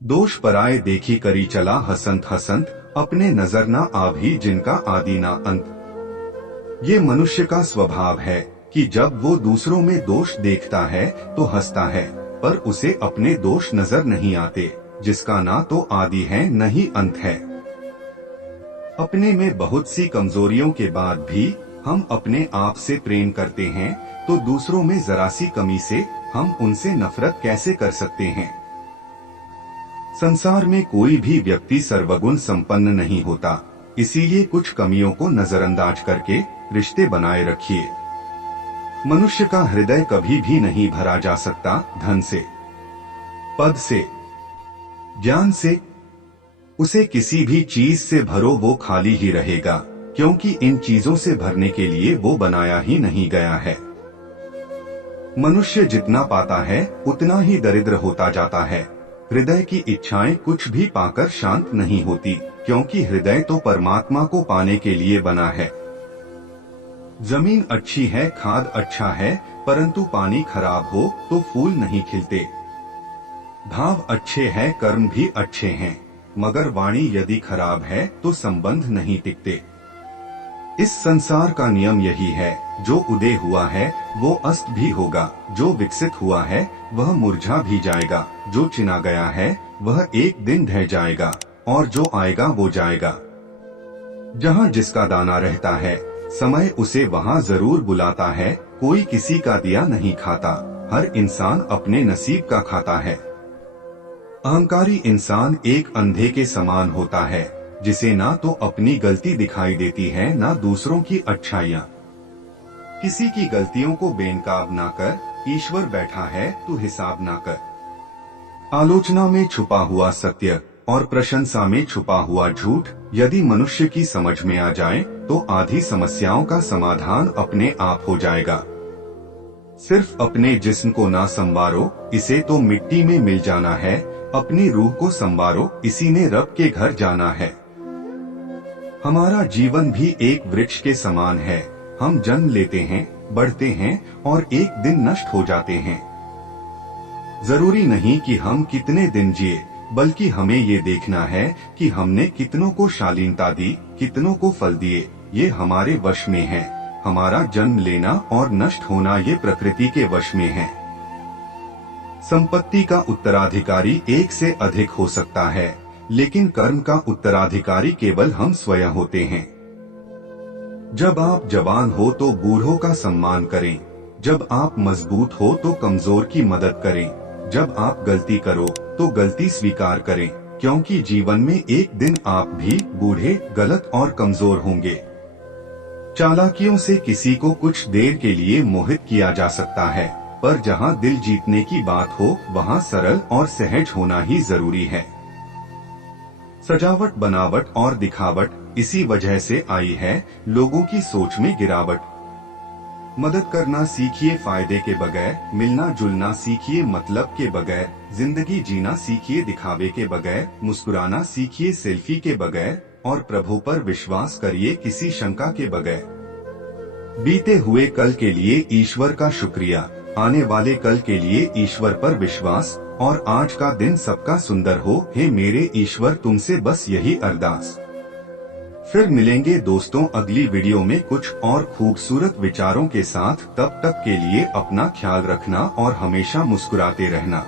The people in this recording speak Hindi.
दोष पराए देखी करी चला हसंत हसंत, अपने नजर ना आभी जिनका आदि ना अंत। ये मनुष्य का स्वभाव है कि जब वो दूसरों में दोष देखता है तो हंसता है, पर उसे अपने दोष नजर नहीं आते, जिसका ना तो आदि है न ही अंत है। अपने में बहुत सी कमजोरियों के बाद भी हम अपने आप से प्रेम करते हैं, तो दूसरों में जरा सी कमी से हम उनसे नफरत कैसे कर सकते हैं। संसार में कोई भी व्यक्ति सर्वगुण संपन्न नहीं होता, इसीलिए कुछ कमियों को नजरअंदाज करके रिश्ते बनाए रखिए। मनुष्य का हृदय कभी भी नहीं भरा जा सकता धन से, पद से, ज्ञान से। उसे किसी भी चीज से भरो वो खाली ही रहेगा, क्योंकि इन चीजों से भरने के लिए वो बनाया ही नहीं गया है। मनुष्य जितना पाता है उतना ही दरिद्र होता जाता है। हृदय की इच्छाएं कुछ भी पाकर शांत नहीं होती, क्योंकि हृदय तो परमात्मा को पाने के लिए बना है। जमीन अच्छी है, खाद अच्छा है, परंतु पानी खराब हो तो फूल नहीं खिलते। भाव अच्छे हैं, कर्म भी अच्छे हैं, मगर वाणी यदि खराब है तो संबंध नहीं टिकते। इस संसार का नियम यही है, जो उदय हुआ है वो अस्त भी होगा, जो विकसित हुआ है वह मुरझा भी जाएगा, जो चिना गया है वह एक दिन ढह जाएगा, और जो आएगा वो जाएगा। जहाँ जिसका दाना रहता है, समय उसे वहाँ जरूर बुलाता है। कोई किसी का दिया नहीं खाता, हर इंसान अपने नसीब का खाता है। अहंकारी इंसान एक अंधे के समान होता है, जिसे ना तो अपनी गलती दिखाई देती है ना दूसरों की अच्छाइयाँ। किसी की गलतियों को बेनकाब ना कर, ईश्वर बैठा है तू हिसाब ना कर। आलोचना में छुपा हुआ सत्य और प्रशंसा में छुपा हुआ झूठ यदि मनुष्य की समझ में आ जाए तो आधी समस्याओं का समाधान अपने आप हो जाएगा। सिर्फ अपने जिस्म को ना संवारो, इसे तो मिट्टी में मिल जाना है। अपनी रूह को संवारो, इसी ने रब के घर जाना है। हमारा जीवन भी एक वृक्ष के समान है। हम जन्म लेते हैं, बढ़ते हैं और एक दिन नष्ट हो जाते हैं। जरूरी नहीं कि हम कितने दिन जिए, बल्कि हमें ये देखना है कि हमने कितनों को शालीनता दी, कितनों को फल दिए। ये हमारे वश में है। हमारा जन्म लेना और नष्ट होना ये प्रकृति के वश में है। संपत्ति का उत्तराधिकारी एक से अधिक हो सकता है, लेकिन कर्म का उत्तराधिकारी केवल हम स्वयं होते हैं। जब आप जवान हो तो बूढ़ों का सम्मान करें, जब आप मजबूत हो तो कमजोर की मदद करें, जब आप गलती करो तो गलती स्वीकार करें, क्योंकि जीवन में एक दिन आप भी बूढ़े, गलत और कमजोर होंगे। चालाकियों से किसी को कुछ देर के लिए मोहित किया जा सकता है, पर जहां दिल जीतने की बात हो वहां सरल और सहज होना ही जरूरी है। सजावट, बनावट और दिखावट इसी वजह से आई है, लोगों की सोच में गिरावट। मदद करना सीखिए फायदे के बगैर, मिलना जुलना सीखिए मतलब के बगैर, जिंदगी जीना सीखिए दिखावे के बगैर, मुस्कुराना सीखिए सेल्फी के बगैर, और प्रभु पर विश्वास करिए किसी शंका के बगैर। बीते हुए कल के लिए ईश्वर का शुक्रिया, आने वाले कल के लिए ईश्वर पर विश्वास, और आज का दिन सबका सुंदर हो। हे मेरे ईश्वर, तुमसे बस यही अरदास। फिर मिलेंगे दोस्तों अगली वीडियो में कुछ और खूबसूरत विचारों के साथ। तब तक के लिए अपना ख्याल रखना और हमेशा मुस्कुराते रहना।